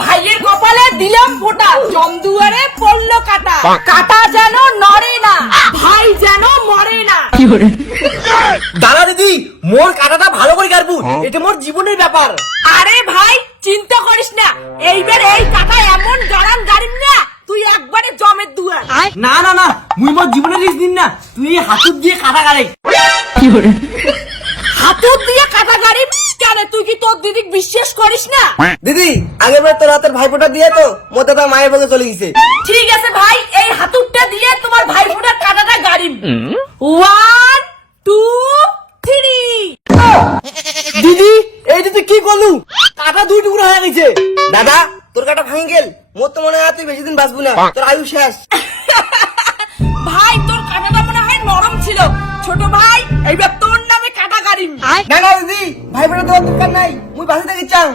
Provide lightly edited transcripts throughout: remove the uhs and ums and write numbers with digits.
ভাইয়ের কপালে দিলাম ফোঁটা, জমদুয়ারে পড়লো কাটা, কাটা যেন নড়ে না, ভাই যেন মরে না। দাদা দিদি, মোর কাটাটা ভালো করে কাটবো, এটা মোর জীবনের ব্যাপার। আরে ভাই চিন্তা করিস না, এইবার এই কাটা এমন গাড়ান গাড়িম না তুই একবারে জমের দুয়ার। না না না, মুই মোর জীবনের রিস্ক দিন না, তুই এই হাতুর দিয়ে কাটা গাড়ে। হাতুর দিয়ে কাটা গাড়িম কেন? তুই কি তোর দিদিক বিশ্বাস করিস না? দিদি, আগের বার তোর হাতের ভাইফোঁটা দিয়ে তো মোর দাদা মায়ের বকে চলে গেছে। ঠিক আছে ভাই, এই হাতুরটা দিয়ে তোমার ভাই ফোটার কাটাটা গাড়িম। 1 2 3। দিদি, এই যে তুই কি করলু? কাটা দুই টুকরো হয়ে গেছে। দাদা, তোর কাটা ভাঙি গেল, মোর তো মনে হয় তুই বেশি দিন বাঁচবো না, তোর আয়ু শেষ। ভাই তোর কাটাটা মনে হয় নরম ছিল। ছোট ভাই, এইবার তোর নামে কাটা গাড়িম। না না দিদি, ভাইফোঁটা দেওয়ার দরকার নাই, মুই বাঁচি থাকি চাও।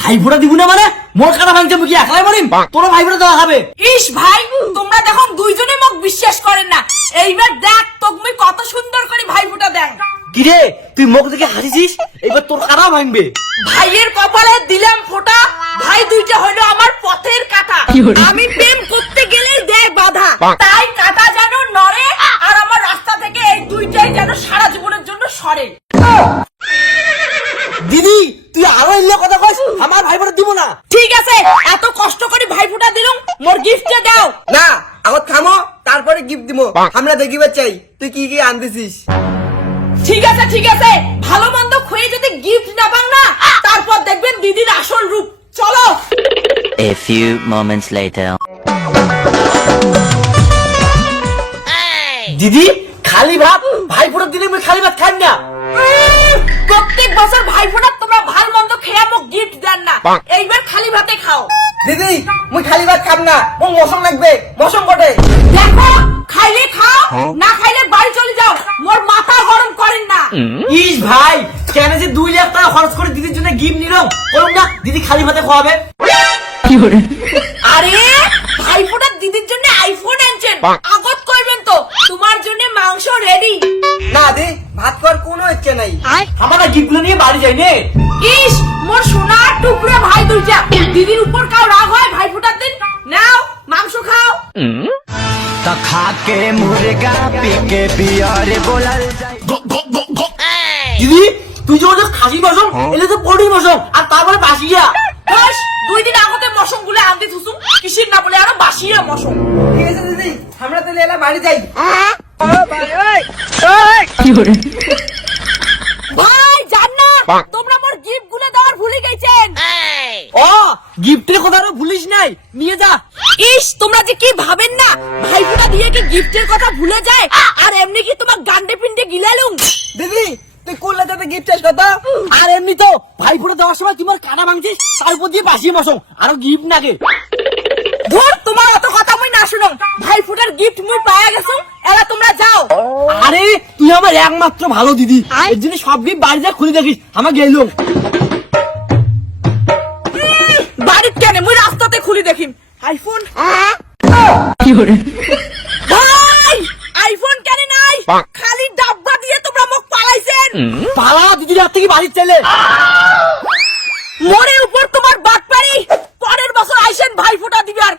ভাইফোঁটা দিব না মানে? মোর কাটা ভাঙছে মুই কি একলাই মারিম? তোর ভাইফোঁটা দেওয়া হবে। ইস ভাই, তোমরা দেখুন দুইজনে মুখ বিশ্বাস করেন না। এইবার দেখ তুমি কত সুন্দর করে ভাই ফোঁটা দেখ। কিরে, তুই মুখ দেখে হাসিছিস, এবার তোর কাটা ভাঙবে। ভাইয়ের কপালে দিলাম ফোঁটা, ভাই দুইটা হলো আমার পথের কাটা। আমি প্রেম করতে গেলেই দেয় বাধা, তাই কাটা যেন নড়ে আর আমার রাস্তা থেকে এই দুইটাই যেন সারা জীবনের জন্য সরে। দিদি, তুই আরো এলে কথা কইস, আমার ভাইফোঁটা দিব না। ঠিক আছে, এত কষ্ট করে ভাই ফোঁটা দিলুম, মোর গিফটটা দাও। না, আগত খামো, তারপরে গিফট দিব। আমরা দেখিবার চাই তুই কি কি আনতেছিস। ঠিক আছে ঠিক আছে, ভালো মন্দ খুঁয়ে যদি গিফট না পাও না, তারপর দেখবেন দিদির আসল রূপ। চলো। A few moments later. দিদি, খালি ভাত, ভাইফোঁটা দিলে মুই খালি ভাত খাই না। প্রত্যেক বছর ভাই ফোঁটা তোমরা ভাল মন্দ খেয়ে মোক গিফট দেন না, এইবার খালি ভাতে খাও। দিদি, মুই খালি ভাত খাম না, মোর মশম লাগবে, মশম বটে। দেখো, খাইলে খাও, না খাইলে বাড়ি চলে যাও, মোর মাথা গরম করেন না। ইস ভাই, কেন যে 2 লাখ টাকা খরচ করে দিদির জন্য গিফট নিলাম, বলুন না দিদি খালি ভাতে খাওয়াবে। আরে ভাই ফোঁটার দিদির জন্য আইফোন আনছেন, আগত করবেন তো, তোমার জন্য মাংস রেডি। না দি, ভাত খাওয়ার কোনো ইচ্ছে নাই, আমরা গিফটগুলো নিয়ে বাড়ি যাই নে। ইস, মোর সোনার টুকরো ভাই দুইটা, দিদির উপর কাউ রাগ হয় ভাই ফোঁটার দিন? নাও মাংস খাও। তা খাকে মুরগা পিকে বিয়ারে বলাল দিদি, তুই যে ওদের খাসি মশম, এলে তো পড়ি মশম, আর তারপরে বাসিয়া। বাস 2 দিন আগতে মশম গুলো আনতে থুসুম, কিসের না বলে আরো বাসিয়া মশম। ঠিক আছে দিদি, আমরা তাহলে এলা বাড়ি যাই। ভাই জান না, তোমরা মোর গিফট গুলো দেওয়ার ভুলে গেছেন। ও, গিফটের কথা আরো ভুলিস নাই, নিয়ে যা। ইস, তোমরা যে কি ভাবেন না, ভাই ফোঁটা দিয়ে কি গিফটের কথা ভুলে যায়? আর এমনি কি তোমার গান্ডে পিন্ডে গিলালুম? দিদি, তুই করলে যাতে গিফটের কথা, আর এমনি তো ভাইফোঁটা দেওয়ার সময় তোমার কাটা ভাঙছিস, তার উপর দিয়ে বাসি মশম, আরো গিফট নাগে। ধর, তোমার অত কথা মুই না শুনো, ভাই ফোঁটার গিফট মুই পায়া গেছো, এলা তোমরা যাও। আরে তুই আমার একমাত্র ভালো দিদি, এর জন্য সব গিফট বাড়ি যা খুলে দেখিস, আমার গেলুম। বাড়ির কেন, মুই রাস্তাতে খুলি দেখিম। আইফোন ভাই, আইফোন কেন নাই? খালি ডাব্বা দিয়ে তোমরা মুখ পালাইছেন। পালা দিদির হাত থেকে বাড়ির ছেলে। মোরে উপর তোমার বাটপারি, পরের বছর আইসেন ভাই ফোঁটা দিবে আর